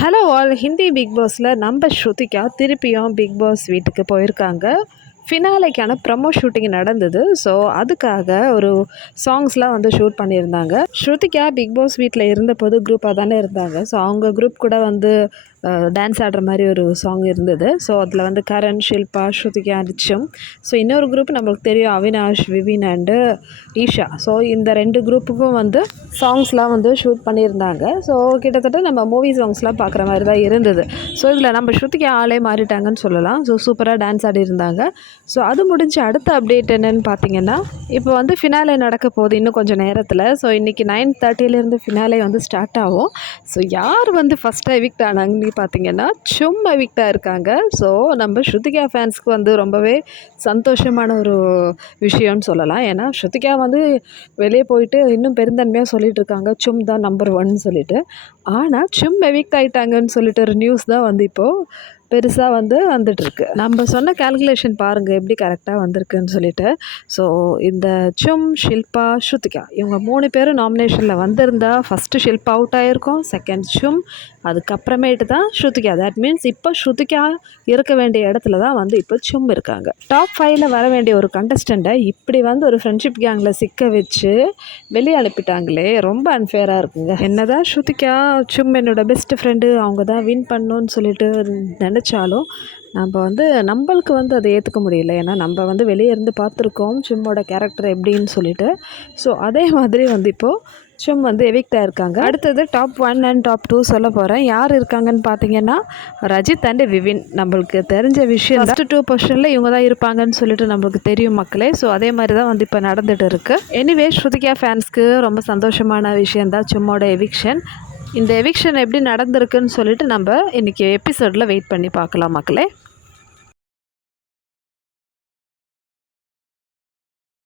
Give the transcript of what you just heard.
Hello all Hindi big பாஸில் நம்ம ஸ்ருதிகா திருப்பியும் பிக் பாஸ் வீட்டுக்கு போயிருக்காங்க. ஃபினாலைக்கான ப்ரமோ ஷூட்டிங் நடந்தது. ஸோ அதுக்காக ஒரு சாங்ஸ்லாம் வந்து ஷூட் பண்ணியிருந்தாங்க. ஸ்ருதிகா பிக் பாஸ் வீட்டில் இருந்தபோது குரூப்பாக தானே இருந்தாங்க. ஸோ அவங்க குரூப் கூட வந்து டான்ஸ் ஆடுற மாதிரி ஒரு சாங் இருந்தது. ஸோ அதில் வந்து கரண் ஷில்பா ஸ்ருதிகா ரிச்சம் ஸோ இன்னொரு குரூப் நம்மளுக்கு தெரியும். அவினாஷ் விவின் அண்டு ஈஷா. ஸோ இந்த ரெண்டு குரூப்புக்கும் வந்து சாங்ஸ்லாம் வந்து ஷூட் பண்ணியிருந்தாங்க. ஸோ கிட்டத்தட்ட நம்ம மூவி சாங்ஸ்லாம் பார்க்குற மாதிரி தான் இருந்தது. ஸோ இதில் நம்ம ஸ்ருதிகா ஆளே மாறிட்டாங்கன்னு சொல்லலாம். ஸோ சூப்பராக டான்ஸ் ஆடி இருந்தாங்க ஸோ அது முடிஞ்சு அடுத்த அப்டேட் என்னென்னு பார்த்தீங்கன்னா இப்போ வந்து ஃபினாலே நடக்க போகுது இன்னும் கொஞ்சம் நேரத்தில். ஸோ இன்றைக்கி நைன் தேர்ட்டிலேருந்து ஃபினாலே வந்து ஸ்டார்ட் ஆகும். ஸோ யார் வந்து ஃபஸ்ட்டாக எவிக்ட் ஆனாங்கன்னு பார்த்தீங்கன்னா சும்மா எவிக்டாக இருக்காங்க. ஸோ நம்ம ஸ்ருதிகா ஃபேன்ஸ்க்கு வந்து ரொம்பவே சந்தோஷமான ஒரு விஷயம்னு சொல்லலாம். ஏன்னா ஸ்ருதிகா வந்து வெளியே போயிட்டு இன்னும் பெருந்தன்மையாக சொல்லிட்டு இருக்காங்க. சும் தான் நம்பர் ஒன் சொல்லிட்டு. ஆனால் சும் எவிக்ட் ஆகிட்டாங்கன்னு சொல்லிட்டு ஒரு நியூஸ் தான் வந்து இப்போது பெருசாக வந்து வந்துட்டுருக்கு. நம்ம சொன்ன கால்குலேஷன் பாருங்கள் எப்படி கரெக்டாக வந்திருக்குன்னு சொல்லிட்டு. ஸோ இந்த சும் ஷில்பா ஸ்ருதிகா இவங்க மூணு பேரும் நாமினேஷனில் வந்திருந்தா ஃபஸ்ட்டு ஷில்பா அவுட் ஆகிருக்கும் செகண்ட் சும் அதுக்கப்புறமேட்டு தான் ஸ்ருதிகா தட் மீன்ஸ் இப்போ ஸ்ருதிகா இருக்க வேண்டிய இடத்துல தான் வந்து இப்போ சும் இருக்காங்க. டாப் ஃபைவ்ல வர வேண்டிய ஒரு கண்டஸ்டண்ட்டை இப்படி வந்து ஒரு ஃப்ரெண்ட்ஷிப் கேங்கில் சிக்க வச்சு வெளியே அனுப்பிட்டாங்களே ரொம்ப அன்ஃபேராக இருக்குங்க. என்னதான் ஸ்ருதிகா சும் என்னோட பெஸ்ட் ஃப்ரெண்டு அவங்க தான் வின் பண்ணணும்னு சொல்லிட்டு நினச்சாலும் நம்ம வந்து நம்மளுக்கு வந்து அதை ஏற்றுக்க முடியல. ஏன்னா நம்ம வந்து வெளியே இருந்து பார்த்துருக்கோம். சிம்மோட கேரக்டர் எப்படின்னு சொல்லிட்டு. ஸோ அதே மாதிரி வந்து இப்போது சும் வந்து எவிக்ட் இருக்காங்க அடுத்தது top one and top two சொல்ல போகிறேன் யார் இருக்காங்கன்னு பார்த்தீங்கன்னா ரஜித் அண்ட் விவின். நம்மளுக்கு தெரிஞ்ச விஷயம் ஃபஸ்ட்டு டூ பொசிஷனில் இவங்க தான் இருப்பாங்கன்னு சொல்லிட்டு நம்மளுக்கு தெரியும் மக்களே. ஸோ அதே மாதிரி தான் வந்து இப்போ நடந்துகிட்டு இருக்குது எனிவே ஸ்ருதிகா ஃபேன்ஸ்க்கு ரொம்ப சந்தோஷமான விஷயம் தான் சிம்மோட எவிக்ஷன் இந்த எவிக்ஷன் எப்படி நடந்திருக்குன்னு சொல்லிட்டு நம்ம இன்றைக்கி எபிசோடில் வெயிட் பண்ணி பார்க்கலாம் மக்களே.